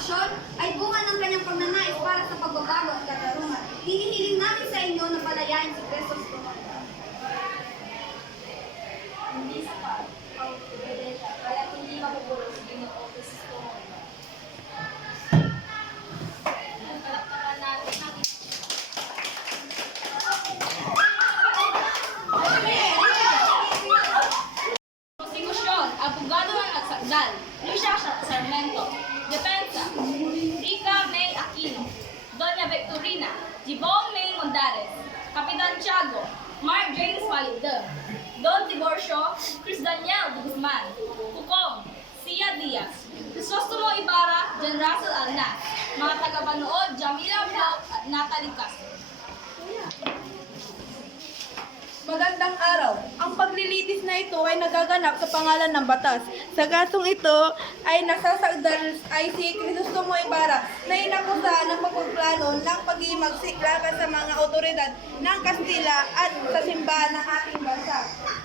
aksyon ay bunga ng kanyang pagnanais para sa pagbabago at katarungan. Hinihiling namin sa inyo na palayain si Crisostomo. Hindi sapat ang ebidensya, kaya hindi makukulong si Ginoo Crisostomo. Palakpakan natin ang Konstitusyon, abogado ng nagsagdal, Lucia Sarmento, Depensa, Rica May Aquino, Doña Victorina, Gibong May Mondares, Kapitan Tiago, Mark James Valide, Don Tiborcio, Chris Daniel de Guzman, Hukom, Sia Diaz, Crisostomo Ibarra, John Russell Alna, mga tagapanood, Jamila Vlog at Natalie Castro. Magandang araw. Ang paglilitis na ito ay nagaganap sa pangalan ng batas. Sa kasong ito ay nasasagdal ay si Crisostomo Ibarra na inakusahan ng pagpaplano ng pag-iimagsik laban sa mga otoridad ng Kastila at sa simbahan ng ating bansa.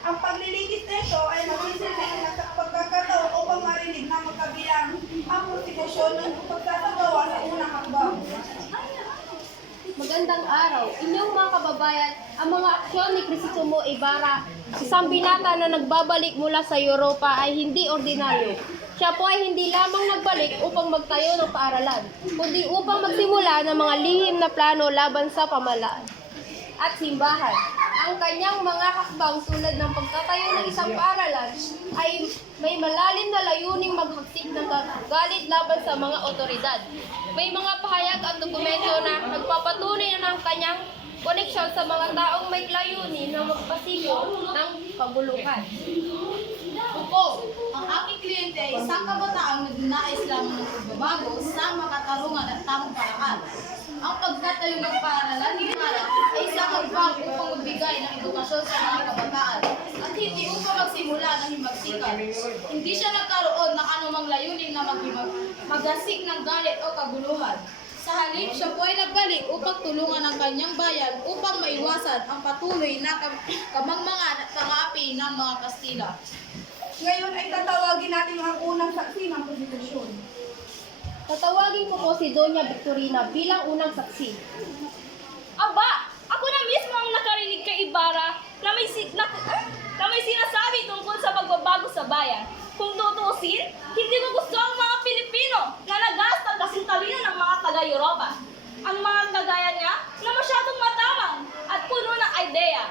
Ang paglilitis na ito ay nagsisilbi na sa pagkakataon upang marinig na magkabilang ang konstitusyon ng pagsasagawa sa unang hakbang. Magandang araw. Inyong mga kababayan, ang mga aksyon ni Crisostomo Ibarra, isang binata na nagbabalik mula sa Europa ay hindi ordinaryo. Siya po ay hindi lamang nagbalik upang magtayo ng paaralan, kundi upang magsimula ng mga lihim na plano laban sa pamahalaan at simbahan. Ang kanyang mga hakbang tulad ng pagtatayo ng isang paaralan ay may malalim na layuning maghaksik ng galit laban sa mga otoridad. May mga pahayag at dokumento na nagpapatunay na ng kanyang koneksyon sa mga taong may layunin na magpasigo ng kaguluhan. Opo, ang aking kliyente ay isang kabataang nagnanais lamang ng pagbabago sa makatarungan at tamang paraan. Ang pagtatayo ng paaralan ni Ibarra ay isang hakbang upang magbigay ng edukasyon sa mga kabataan at hindi upang magsimula ng himagsikan. Hindi siya nagkaroon ng anumang layunin na magasik ng galit o kaguluhan. Sa halip, siya po ay nagbalik upang tulungan ang kanyang bayan upang maiwasan ang patuloy na kamangmangan at pangapi ng mga Kastila. Ngayon ay tatawagin natin ang unang saksi ng konstitusyon. Tatawagin ko po si Doña Victorina bilang unang saksi. Aba! Ako na mismo ang nakarinig kay Ibarra na may sinasabi tungkol sa pagbabago sa bayan. Kung tutusin, hindi ko gusto ang mga Pilipino na nagastang kasing talino ng mga taga-Europa. Ang mga kagaya niya na masyadong matawang at puno ng ideya.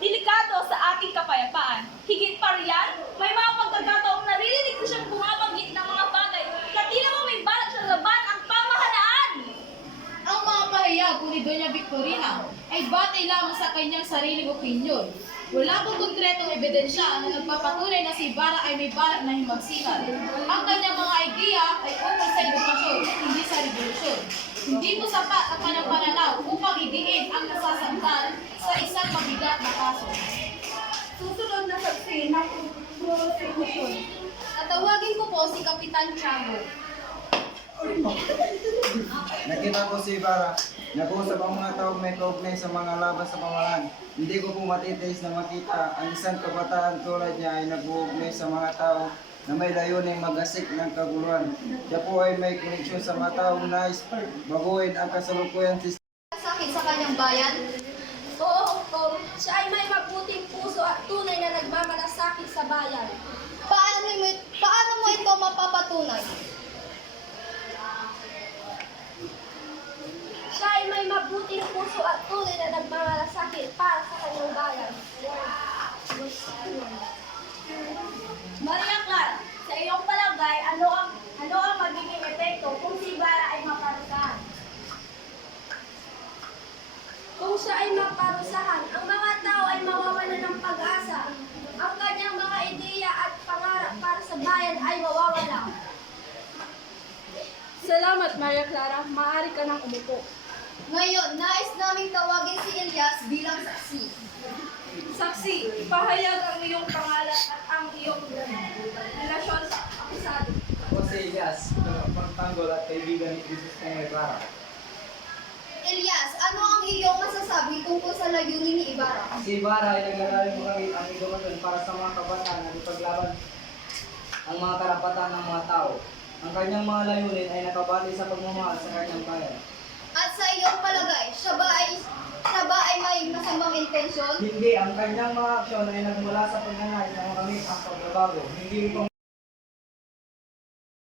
Delikado sa ating kapayapaan. Higit pa riyan, may mga pagkakataong naririnig ko siyang bumabanggit ng mga bagay na tila mo may balak siya laban ang pamahalaan. Ang mga pahayag ni Doña Victorina ay batay lamang sa kanyang sariling opinyon. Wala pong konkretong ebidensya na nagpapatunay na si Ibarra ay may balak na himagsikan. Ang kanyang mga idea ay ukol sa edukasyon, hindi sa revolusyon. Hindi po sapat ang kanyang pananaw upang idiin ang nasasaktan sa isang mabigat na kaso. Susunod na saksi ng konstitusyon. Tatawagin ko po si Kapitan Tiago. Nakita ko si Ibarra, nag-uusap ang mga taong may kaugnay sa mga laban sa pamahalaan. Hindi ko po matitiis na makita ang isang kabataan tulad niya ay nag-uugnay sa mga tao na may layuning magasik ng kaguluhan. Siya po ay may koneksyon sa mga taong nais baguhin ang kasalukuyan sistema. Sakit sa kanyang bayan. Oo, siya ay may mabuting puso at tunay na nagmamalasakit sa bayan. Paano mo ito mapapatunay? Siya ay may mabuting puso at tunay na nagmamalasakit para sa kanyang bayan. Maria Clara, sa iyong palagay, ano ang magiging epekto kung si Ibarra ay maparusahan? Kung siya ay maparusahan, ang mga tao ay mawawalan ng pag-asa. Ang kanyang mga ideya at pangarap para sa bayan ay mawawala. Salamat, Maria Clara. Maaari ka nang umupo. Ngayon, nais naming tawagin si Elias bilang saksi. Saksi, ipahayag ang iyong pangalan at ang iyong relasyon sa akusado. Ako si Elias, pagtanggol at kaibigan ni Crisostomo Ibarra. Elias, ano ang iyong masasabi tungkol sa layunin ni Ibarra? Si Ibarra ay naglalalim makamit ang edukasyon para sa mga kabataan na ipaglaban ang mga karapatan ng mga tao. Ang kanyang mga layunin ay nakabati sa pagmamahal sa kanyang bayan. At sa iyong palagay, siya ba ay may masamang intensyon? Hindi, ang kanyang mga aksyon ay nagmula sa pagnanais na makamit ang pagbabago. Hindi upang